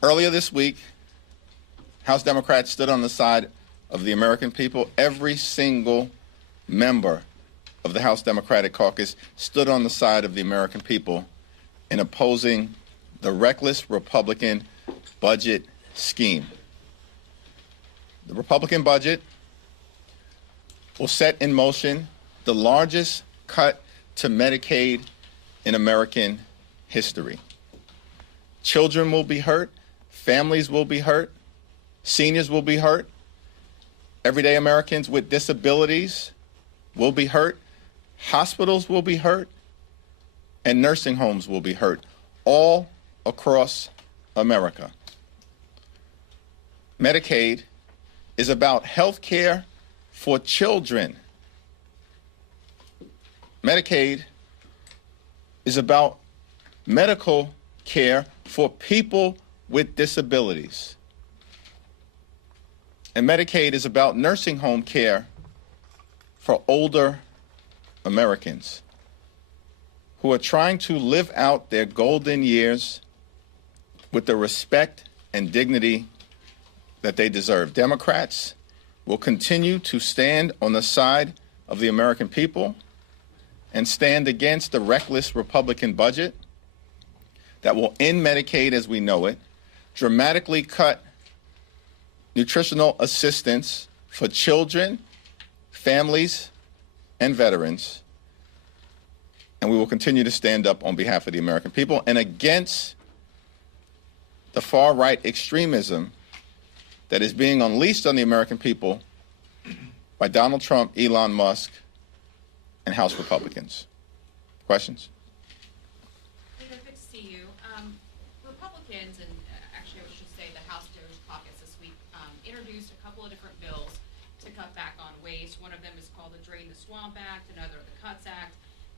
Earlier this week, House Democrats stood on the side of the American people. Every single member of the House Democratic Caucus stood on the side of the American people in opposing the reckless Republican budget scheme. The Republican budget will set in motion the largest cut to Medicaid in American history. Children will be hurt, families will be hurt, seniors will be hurt, everyday Americans with disabilities will be hurt, hospitals will be hurt, and nursing homes will be hurt, all across America. Medicaid is about health care for children. Medicaid is about medical care for people with disabilities. And Medicaid is about nursing home care for older Americans who are trying to live out their golden years with the respect and dignity that they deserve. Democrats will continue to stand on the side of the American people and stand against the reckless Republican budget that will end Medicaid as we know it, dramatically cut nutritional assistance for children, families, and veterans. And we will continue to stand up on behalf of the American people and against the far-right extremism that is being unleashed on the American people by Donald Trump, Elon Musk, and House Republicans. Questions? Leader, good to see you. Republicans, and actually I should say the House Doge caucus this week, introduced a couple of different bills to cut back on waste. One of them is called the Drain the Swamp Act, another the Cuts Act,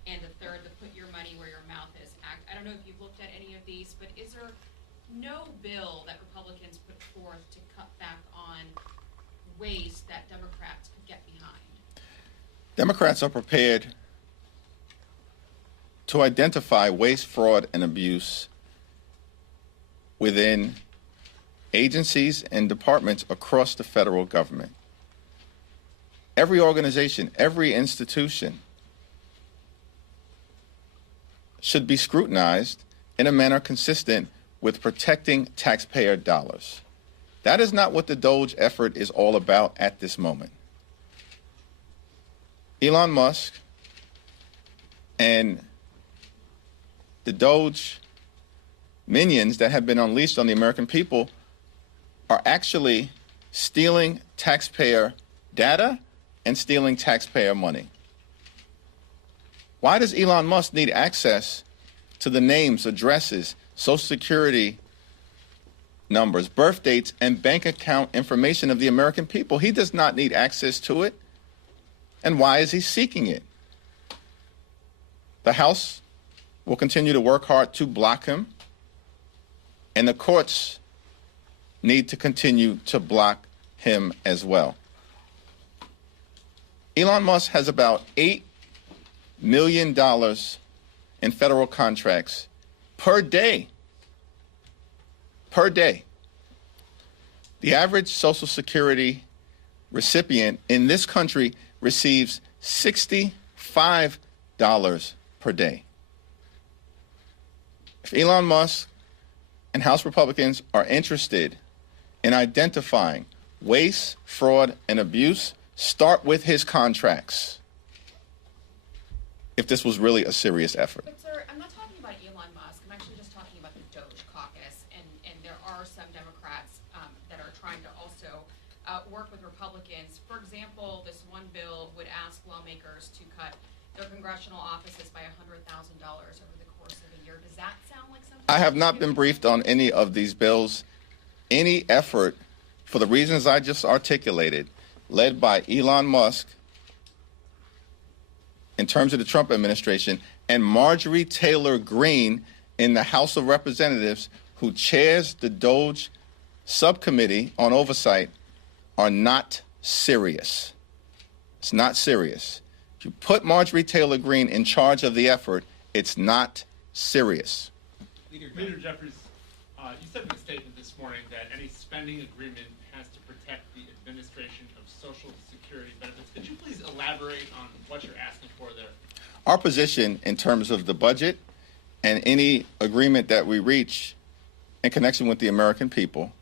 and the third, the Put Your Money Where Your Mouth Is Act. I don't know if you've looked at any of these, but is there no bill that Republicans put forth to cut back on waste that Democrats could get behind? Democrats are prepared to identify waste, fraud, and abuse within agencies and departments across the federal government. Every organization, every institution should be scrutinized in a manner consistent with protecting taxpayer dollars. That is not what the Doge effort is all about at this moment. Elon Musk and the Doge minions that have been unleashed on the American people are actually stealing taxpayer data and stealing taxpayer money. Why does Elon Musk need access to the names, addresses, Social Security numbers, birth dates, and bank account information of the American people? He does not need access to it. And why is he seeking it? The House will continue to work hard to block him, and the courts need to continue to block him as well. Elon Musk has about $8 million in federal contracts per day. Per day. The average Social Security recipient in this country receives $65 per day. If Elon Musk and House Republicans are interested in identifying waste, fraud, and abuse, start with his contracts. If this was really a serious effort. But sir, I'm not talking about Elon Musk. I'm actually just talking about the Doge caucus, and there are some Democrats that are trying to also work with Republicans. For example, this one bill would ask lawmakers to cut their congressional offices by $100,000 over the course of a year. Does that sound like something? I have not been briefed on any of these bills. Any effort, for the reasons I just articulated, led by Elon Musk in terms of the Trump administration, and Marjorie Taylor Greene in the House of Representatives, who chairs the Doge subcommittee on oversight, are not serious. It's not serious. If you put Marjorie Taylor Greene in charge of the effort, it's not serious. Leader Jeffries, You said in a statement this morning that any spending agreement has to protect the administration of Social Security benefits. Could you please elaborate on what you're asking for there? Our position in terms of the budget and any agreement that we reach in connection with the American people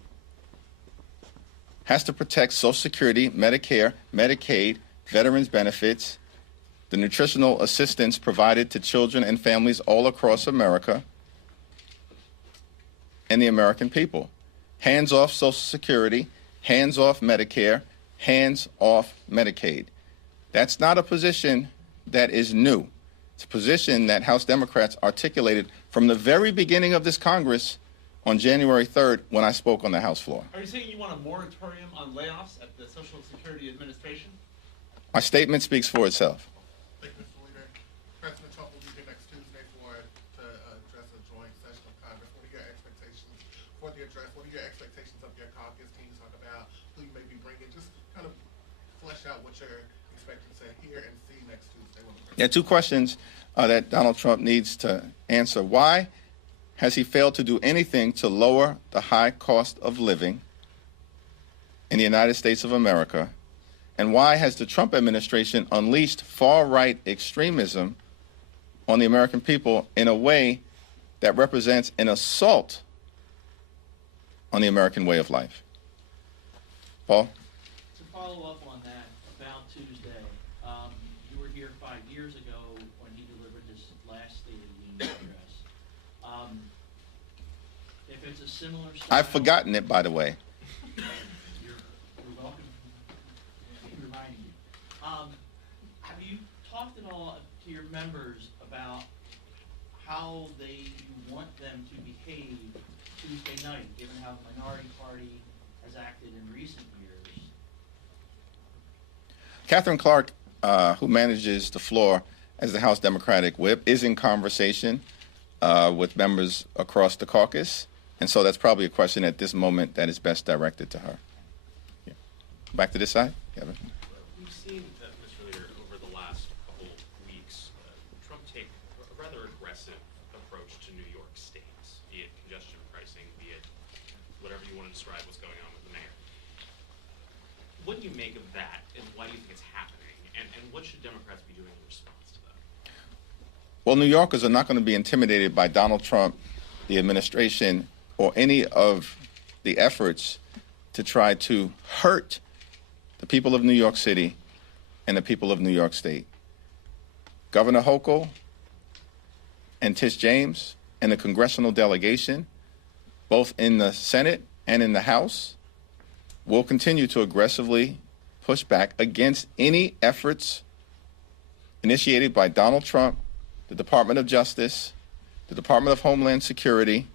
has to protect Social Security, Medicare, Medicaid, veterans benefits, the nutritional assistance provided to children and families all across America, and the American people. Hands off Social Security, hands off Medicare, hands off Medicaid. That's not a position that is new. It's a position that House Democrats articulated from the very beginning of this Congress on January 3rd when I spoke on the House floor. Are you saying you want a moratorium on layoffs at the Social Security Administration? My statement speaks for itself. Thank you, Mr. Leader. President Trump will be here next Tuesday to address a joint session of Congress. What are your expectations for the address? What are your expectations of your caucus? Can you talk about who you may be bringing? Just kind of flesh out what you're expecting to hear and see next Tuesday. Yeah, two questions that Donald Trump needs to answer. Why has he failed to do anything to lower the high cost of living in the United States of America? And why has the Trump administration unleashed far-right extremism on the American people in a way that represents an assault on the American way of life? Paul? To follow up on that, about Tuesday, you were here 5 years ago when he delivered this last State of the Union address. If it's a similar style, I've forgotten it, by the way. You're welcome. I'm reminding you. Have you talked at all to your members about how you want them to behave Tuesday night, given how the minority party has acted in recent years? Catherine Clark, who manages the floor as the House Democratic Whip, is in conversation with members across the caucus. And so that's probably a question at this moment that is best directed to her. Yeah. Back to this side, Kevin. We've seen that, Mr. Leader, over the last couple weeks, Trump take a rather aggressive approach to New York State, be it congestion pricing, be it whatever you want to describe what's going on with the mayor. What do you make of that, and why do you think it's happening, and what should Democrats be doing in response to that? Well, New Yorkers are not going to be intimidated by Donald Trump, the administration, or any of the efforts to try to hurt the people of New York City and the people of New York State. Governor Hochul and Tish James and the congressional delegation, both in the Senate and in the House, will continue to aggressively push back against any efforts initiated by Donald Trump, the Department of Justice, the Department of Homeland Security,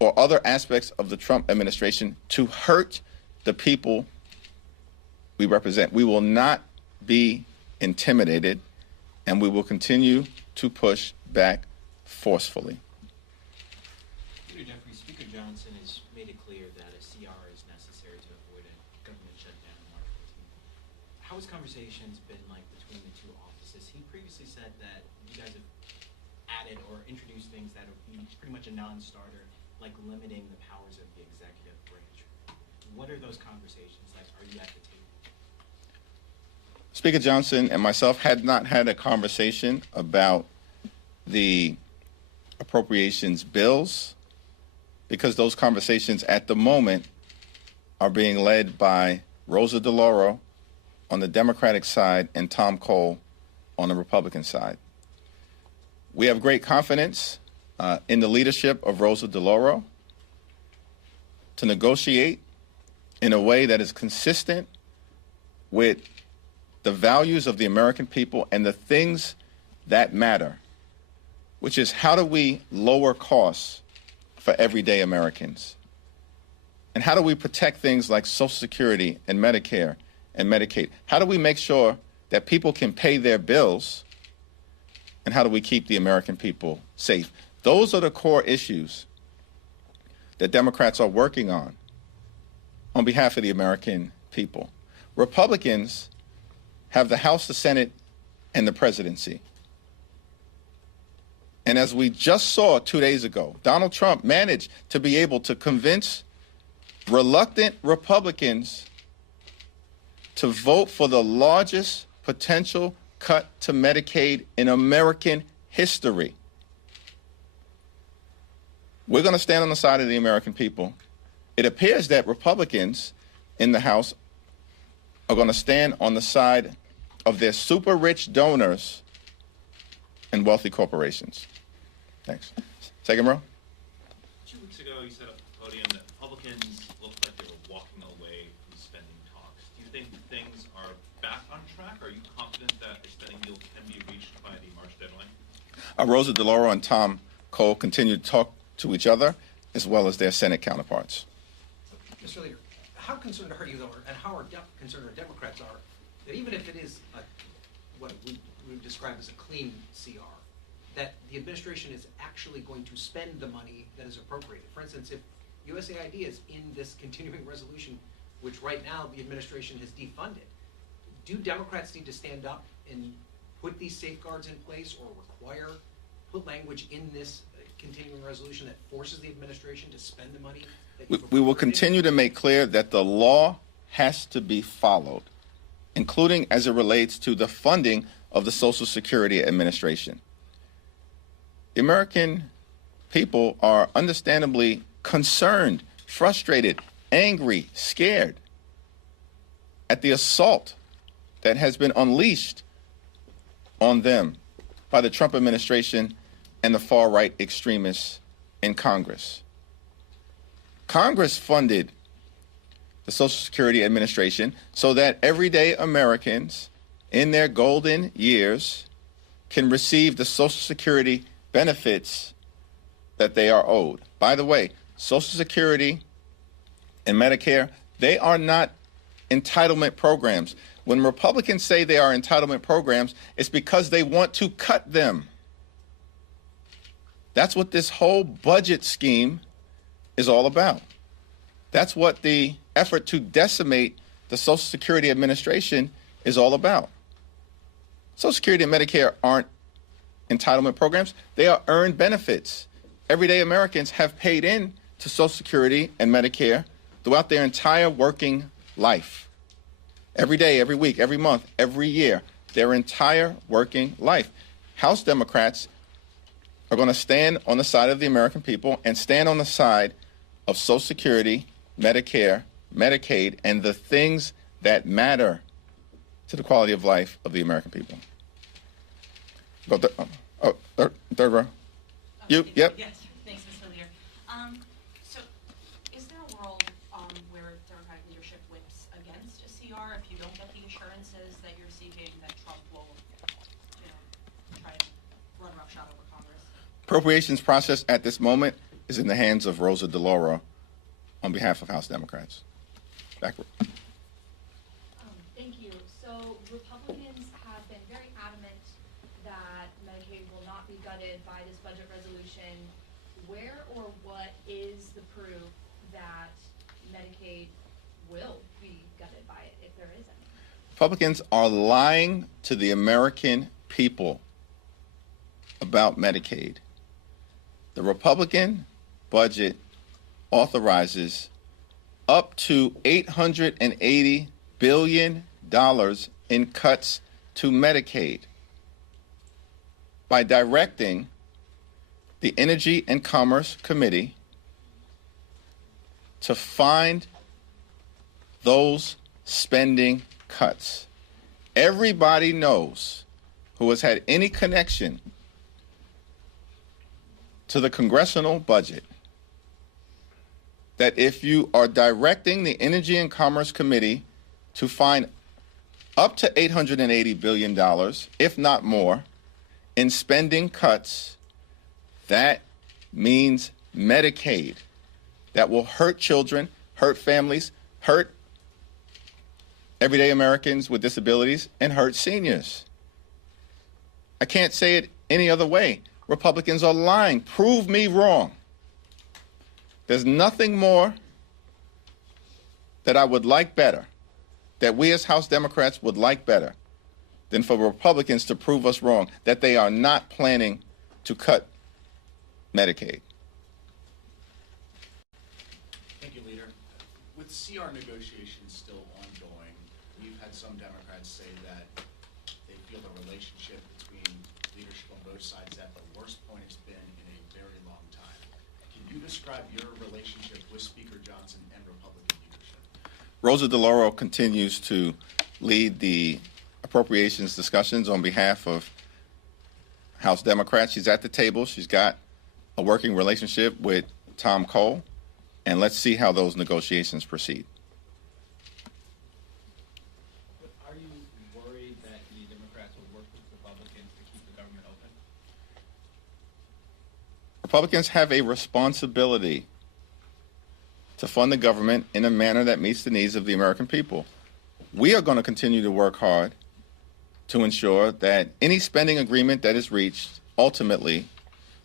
or other aspects of the Trump administration to hurt the people we represent. We will not be intimidated, and we will continue to push back forcefully. Leader Jeffries, Speaker Johnson has made it clear that a CR is necessary to avoid a government shutdown on March 14th. How has conversations been like between the two offices? He previously said that you guys have added or introduced things that are pretty much a non-starter, like limiting the powers of the executive branch. What are those conversations like? Are you at the table? Speaker Johnson and myself had not had a conversation about the appropriations bills because those conversations at the moment are being led by Rosa DeLauro on the Democratic side and Tom Cole on the Republican side. We have great confidence in the leadership of Rosa DeLauro to negotiate in a way that is consistent with the values of the American people and the things that matter, which is how do we lower costs for everyday Americans? And how do we protect things like Social Security and Medicare and Medicaid? How do we make sure that people can pay their bills? And how do we keep the American people safe? Those are the core issues that Democrats are working on behalf of the American people. Republicans have the House, the Senate, and the presidency. And as we just saw 2 days ago, Donald Trump managed to be able to convince reluctant Republicans to vote for the largest potential cut to Medicaid in American history. We're going to stand on the side of the American people. It appears that Republicans in the House are going to stand on the side of their super rich donors and wealthy corporations. Thanks. Second row. 2 weeks ago, you said at the podium that Republicans looked like they were walking away from spending talks. Do you think things are back on track? Are you confident that a spending deal can be reached by the March deadline? Rosa DeLauro and Tom Cole continue to talk to each other as well as their Senate counterparts. Mr. Leader, how concerned are you, though, and how concerned our Democrats are, that even if it is what we would describe as a clean CR, that the administration is actually going to spend the money that is appropriated? For instance, if USAID is in this continuing resolution, which right now the administration has defunded, do Democrats need to stand up and put these safeguards in place or put language in this continuing resolution that forces the administration to spend the money that you've We will appropriated? continue to make clear that the law has to be followed, including as it relates to the funding of the Social Security Administration. The American people are understandably concerned, frustrated, angry, scared at the assault that has been unleashed on them by the Trump administration and the far-right extremists in Congress. Congress funded the Social Security Administration so that everyday Americans in their golden years can receive the Social Security benefits that they are owed. By the way, Social Security and Medicare, they are not entitlement programs. When Republicans say they are entitlement programs, it's because they want to cut them. That's what this whole budget scheme is all about. That's what the effort to decimate the Social Security Administration is all about. Social Security and Medicare aren't entitlement programs. They are earned benefits. Everyday Americans have paid in to Social Security and Medicare throughout their entire working life. Every day, every week, every month, every year, their entire working life. House Democrats are going to stand on the side of the American people and stand on the side of Social Security, Medicare, Medicaid, and the things that matter to the quality of life of the American people. Go third row. You, yep. Yes, thanks, Mr. Leader. So, is there a world where Democratic leadership whips against a CR if you don't get the assurances that you're seeking, that Trump will, try to run roughshod over Congress? Appropriations process at this moment is in the hands of Rosa DeLauro on behalf of House Democrats. Backward. Thank you. So Republicans have been very adamant that Medicaid will not be gutted by this budget resolution. Where or what is the proof that Medicaid will be gutted by it, if there is any? Republicans are lying to the American people about Medicaid. The Republican budget authorizes up to $880 billion in cuts to Medicaid by directing the Energy and Commerce Committee to find those spending cuts. Everybody knows who has had any connection to the congressional budget that if you are directing the Energy and Commerce Committee to find up to $880 billion, if not more, in spending cuts, that means Medicaid. That will hurt children, hurt families, hurt everyday Americans with disabilities, and hurt seniors. I can't say it any other way. Republicans are lying. Prove me wrong. There's nothing more that I would like better, that we as House Democrats would like better, than for Republicans to prove us wrong, that they are not planning to cut Medicaid. Thank you, Leader. With CR negotiations still ongoing, we've had some Democrats say that they feel the relationship between leadership on both sides is at the worst point it's been in a very long time. Can you describe your relationship with Speaker Johnson and Republican leadership? Rosa DeLauro continues to lead the appropriations discussions on behalf of House Democrats. She's at the table. She's got a working relationship with Tom Cole, and let's see how those negotiations proceed. But are you worried that the Democrats will work with Republicans to keep the government open? Republicans have a responsibility to fund the government in a manner that meets the needs of the American people. We are going to continue to work hard to ensure that any spending agreement that is reached ultimately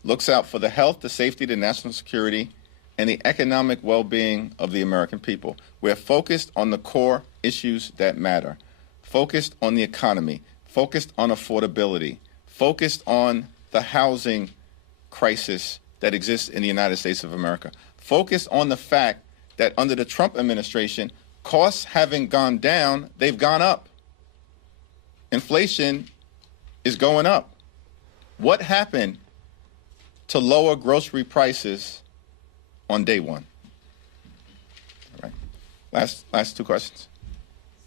looks out for the health, the safety, the national security, and the economic well-being of the American people. We're focused on the core issues that matter, focused on the economy, focused on affordability, focused on the housing crisis that exists in the United States of America, focused on the fact that under the Trump administration, costs having gone down, they've gone up. Inflation is going up. What happened to lower grocery prices on day one? All right. Last two questions.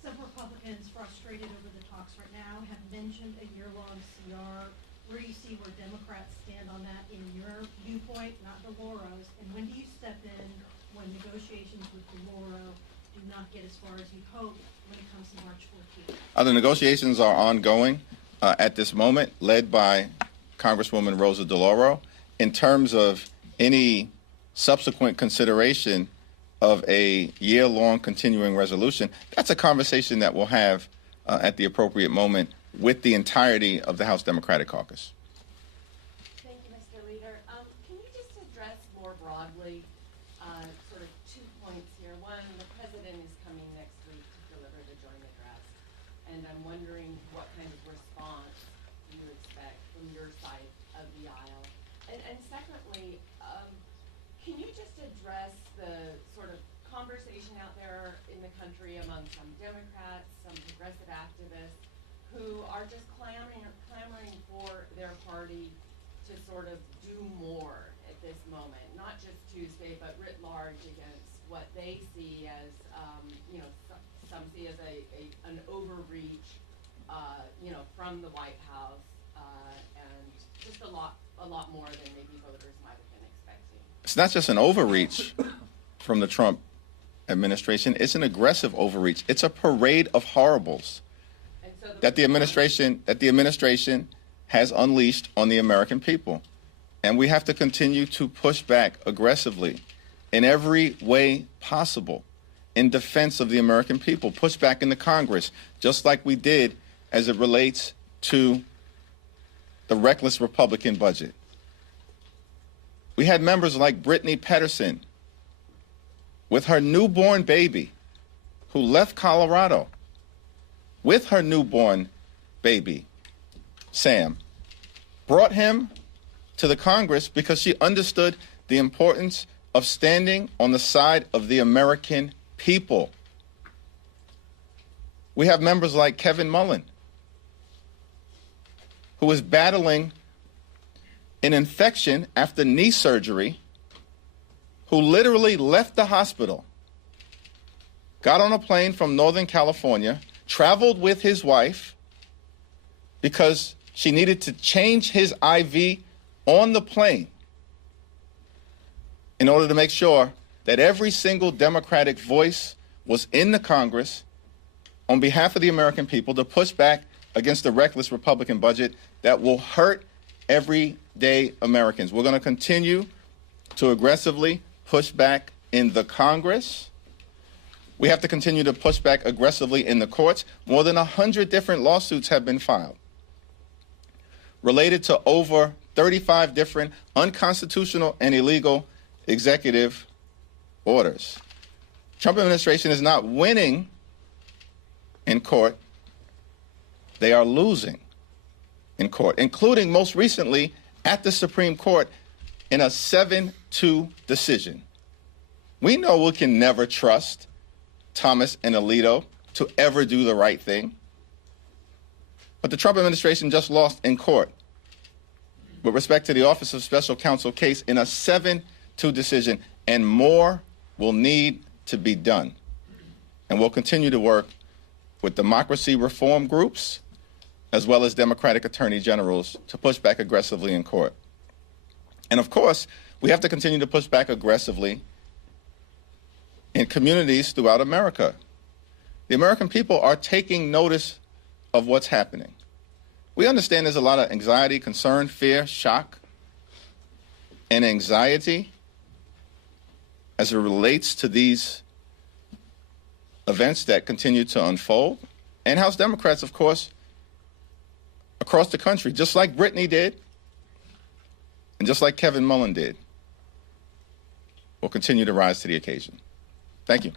Some Republicans frustrated over the talks right now have mentioned a year-long CR. Where do you see where Democrats stand on that in your viewpoint, not DeLauro's? And when do you step in when negotiations with DeLauro do not get as far as you hope when it comes to March 14th? The negotiations are ongoing at this moment, led by Congresswoman Rosa DeLauro. In terms of any subsequent consideration of a year-long continuing resolution, that's a conversation that we'll have at the appropriate moment with the entirety of the House Democratic Caucus. Thank you, Mr. Leader. Can you just address more broadly sort of 2 points here? One, the president is coming next week to deliver the joint address, and I'm wondering what kind of response you expect from your side of the aisle. And secondly, can you just address the sort of conversation out there in the country among some Democrats, some progressive activists, who are just clamoring for their party to sort of do more at this moment, not just Tuesday, but writ large against what they see as, some see as an overreach, from the White House, and just a lot more than maybe voters might have been expecting. It's not just an overreach from the Trump administration. It's an aggressive overreach. It's a parade of horribles that the administration has unleashed on the American people. And we have to continue to push back aggressively in every way possible in defense of the American people. Push back in the Congress, just like we did as it relates to the reckless Republican budget. We had members like Brittany Pedersen with her newborn baby who left Colorado with her newborn baby, Sam, brought him to the Congress because she understood the importance of standing on the side of the American people. We have members like Kevin Mullen, who is battling an infection after knee surgery, who literally left the hospital, got on a plane from Northern California, traveled with his wife because she needed to change his IV on the plane in order to make sure that every single Democratic voice was in the Congress on behalf of the American people to push back against the reckless Republican budget that will hurt everyday Americans. We're going to continue to aggressively push back in the Congress. We have to continue to push back aggressively in the courts. More than 100 different lawsuits have been filed related to over 35 different unconstitutional and illegal executive orders. Trump administration is not winning in court. They are losing in court, including most recently at the Supreme Court in a 7-2 decision. We know we can never trust Thomas and Alito to ever do the right thing. But the Trump administration just lost in court with respect to the Office of Special Counsel case in a 7-2 decision, and more will need to be done. And we'll continue to work with democracy reform groups as well as Democratic attorney generals to push back aggressively in court. And of course, we have to continue to push back aggressively in communities throughout America. The American people are taking notice of what's happening. We understand there's a lot of anxiety, concern, fear, shock, and anxiety as it relates to these events that continue to unfold. And House Democrats, of course, across the country, just like Brittany did, and just like Kevin Mullen did, will continue to rise to the occasion. Thank you.